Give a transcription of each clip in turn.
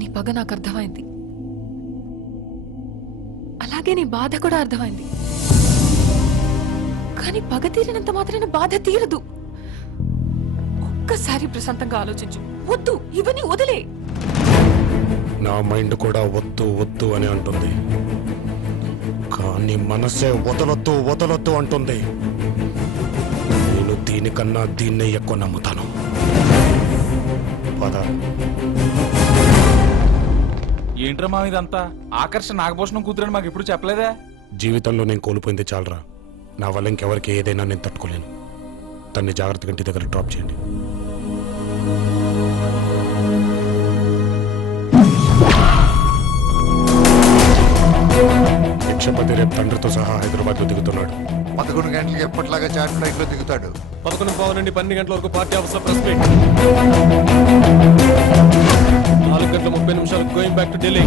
నీ పగ నాకు అర్థమైంది, అలాగే నీ బాధ కూడా అర్థమైంది. కానీ పగ తీరినంత మాత్రాన బాధ తీరదు. ఒక్కసారి ప్రశాంతంగా ఆలోచించు. వద్దు, ఇవన్నీ వదిలే. నా మైండ్ కూడా వద్దు వద్దు అని అంటుంది, కానీ మనసే వదలొద్దు వదలొద్దు అంటుంది. నేను దీనికన్నా దీన్నే ఎక్కువ నమ్ముతాను. పద. ఏంట్రా మా ఇదంతా? ఆకర్షణ నాగభూషణం కూతురని మాకు ఎప్పుడు చెప్పలేదా? జీవితంలో నేను కోల్పోయింది చాలరా. నా వల్ల ఇంకెవరికి ఏదైనా నేను తట్టుకోలేను. తన్ని జాగ్రత్తగా ఇంటి దగ్గర డ్రాప్ చేయండి. భిక్షపతి రేపు తండ్రితో సహా హైదరాబాద్ లో దిగుతున్నాడు. 11 గంటలకు ఎప్పటిలాగా చార్ట్ ఫ్లైట్ లో దిగుతాడు. 11:15 నుండి 12 గంటల వరకు party officer press meet. 4:30 going back to Delhi.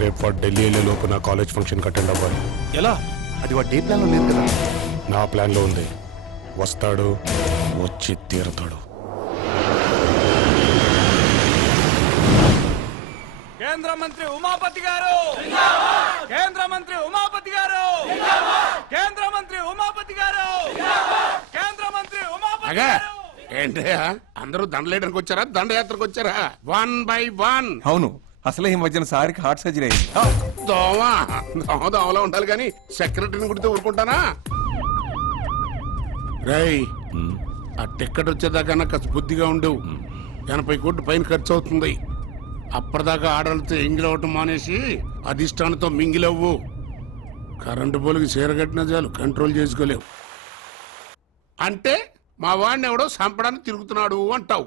రేపు వాడు ఢిల్లీ వెళ్ళే లోపు నా కాలేజ్ ఫంక్షన్ అటెండ్ అవ్వాలి. ఎలా? అది వాడు డే ప్లాన్ లో లేదు కదా. నా ప్లాన్ లో ఉంది. వస్తాడు, వచ్చి తీరతాడు. కేంద్ర మంత్రి ఉమాపతి గారు, కేంద్ర మంత్రి ఉమాపతి గారు, కేంద్ర మంత్రి ఉమాపతి గారు, కేంద్ర మంత్రి ఉమాపతి గారు. ఏంటయ్యా అందరూ దండలేయడానికి వచ్చారా, దండయాత్రకు వచ్చారా? 1 by 1. అవును, అసలే ఈ మధ్యన సారికి హార్ట్ సర్జరీ అయింది. దోమలో ఉండాలి కానీ సెక్రటరీని గుడితో ఊరుకుంటానా? రేయ్, ఆ టికెట్ వచ్చేదాకా నాకు బుద్ధిగా ఉండు. 80 కోట్లు పైన ఖర్చు అవుతుంది. అప్పటిదాకా ఆడలతో ఎంగిలవటం మానేసి అధిష్టానంతో మింగిలవ్వు. కరెంటు పోలికి చీరగట్టిన చాలు కంట్రోల్ చేసుకోలేవు. అంటే మా వాడిని ఎవడో చంపడానికి తిరుగుతున్నాడు అంటావు.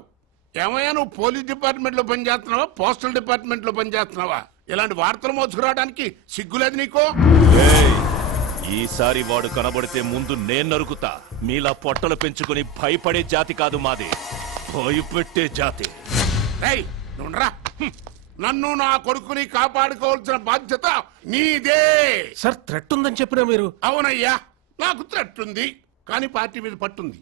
ఏమయ్యా, నువ్వు పోలీస్ డిపార్ట్మెంట్ లో పనిచేస్తున్నావా, పోస్టల్ డిపార్ట్మెంట్ లో పనిచేస్తున్నావా? ఇలాంటి వార్తలు మోసుకురావడానికి సిగ్గులేదు నీకో? ఈసారి వాడు కనబడితే ముందు నేను నరుకుతా. మీలా పొట్టలు పెంచుకుని భయపడే జాతి కాదు మాది, భయపెట్టే జాతి. రేయ్, నువ్వురా. నన్ను నా కొడుకుని కాపాడుకోవాల్సిన బాధ్యత నీదే. సార్ థ్రెట్ ఉందని చెప్పినా మీరు? అవునయ్యా, నాకు థ్రెట్ ఉంది, కానీ పార్టీ మీద పట్టుంది.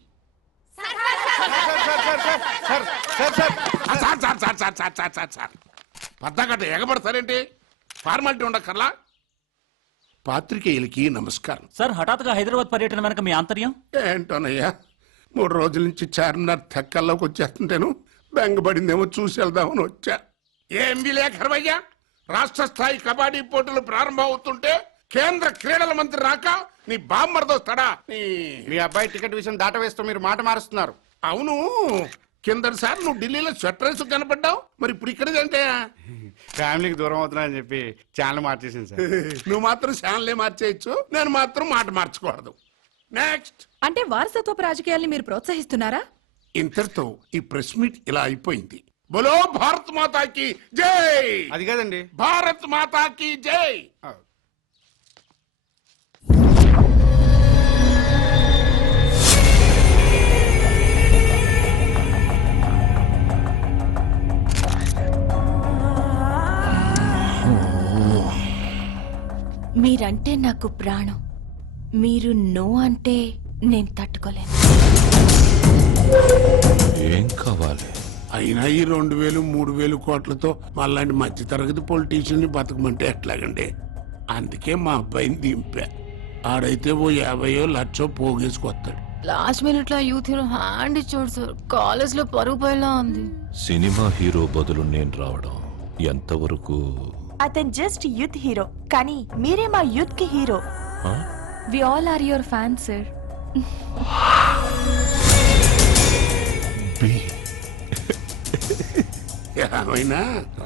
పద్దగట్ట ఎగబడతారేంటి? ఫార్మాలిటీ ఉండక్కర్లా. పాత్రికేయులకి నమస్కారం. సార్, హఠాత్తుగా హైదరాబాద్ పర్యటన వెనక మీ ఆంతర్యం ఏంటోనయ్యా, 3 రోజుల నుంచి చార్మినార్ తెక్కల్లోకి వచ్చేస్తుంటేను బెంగపడిందేమో చూసి వెళ్దామని వచ్చా. ఏం విలేకరవయ్యా, రాష్ట్ర స్థాయి కబడ్డీ పోటీలు ప్రారంభం అవుతుంటే కేంద్ర క్రీడల మంత్రి రాక నీ బామ్మర్దొస్తాడా? మీ అబ్బాయి టికెట్ విషయం దాటవేస్తూ మీరు మాట మారుస్తున్నారు. అవును, కిందసారి నువ్వు ఢిల్లీలో స్వెటర్ వేసు కనపడ్డావు, మరి ఇప్పుడు ఇక్కడేంటే? ఫ్యామిలీకి దూరం అవుతున్నానని చెప్పి ఛానల్ మార్చేసింది సార్. నువ్వు మాత్రం ఛానలే మార్చేయచ్చు, నేను మాత్రం మాట మార్చకూడదు. నెక్స్ట్. అంటే వారసత్వపు రాజకీయాల్ని మీరు ప్రోత్సహిస్తున్నారా? ఇంతటితో ఈ ప్రెస్ మీట్ ఇలా అయిపోయింది. బోలో భారత్ మాతాకి జై. అది కాదండి, భారత్ మాతాకి జై. మీరంటే నాకు ప్రాణం. మీరు నో అంటే నేను తట్టుకోలేను. ఏం కావాలి? అయినా ఈ 2000, 3000 కోట్లతో మళ్ళాంటి మధ్యతరగతి పొలిటీషియన్ ని బతకమంటే ఎట్లాగండి? అందుకే మా అబ్బాయిని దింపా. ఆడైతే ఓ 50 లక్షో పోగేసుకొస్తాడు. లాస్ట్ మినిట్ లో యూత్ హీరో హ్యాండ్ ఇచ్చాడు సార్. కాలేజ్ లో పరుగు పోయేలా ఉంది. సినిమా హీరో బదులు నేను రావడం ఎంతవరకు? అతను జస్ట్ యూత్ హీరో, కానీ మీరే మా యూత్ కి hero. We all are your fans sir. ఏమైనా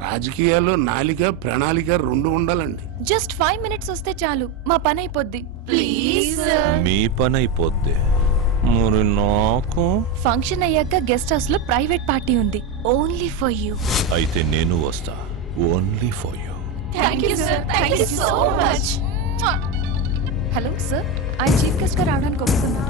రాజకీయాల్లో నాలిక ప్రణాళిక 2 ఉండాలండి. జస్ట్ 5 minutes వస్తే చాలు, మా పని అయిపోద్ది. ప్లీజ్. మీ పని అయిపోద్ది, మరి నాకు? ఫంక్షన్ అయ్యాక గెస్ట్ హౌస్ లో ప్రైవేట్ పార్టీ ఉంది, ఓన్లీ ఫర్ యూ. అయితే నేను వస్తా, only for you. Thank you sir, thank you so much. Hello sir, ఆయన చీఫ్ గెస్ట్ గా రావడానికి ఒప్పుకున్నా.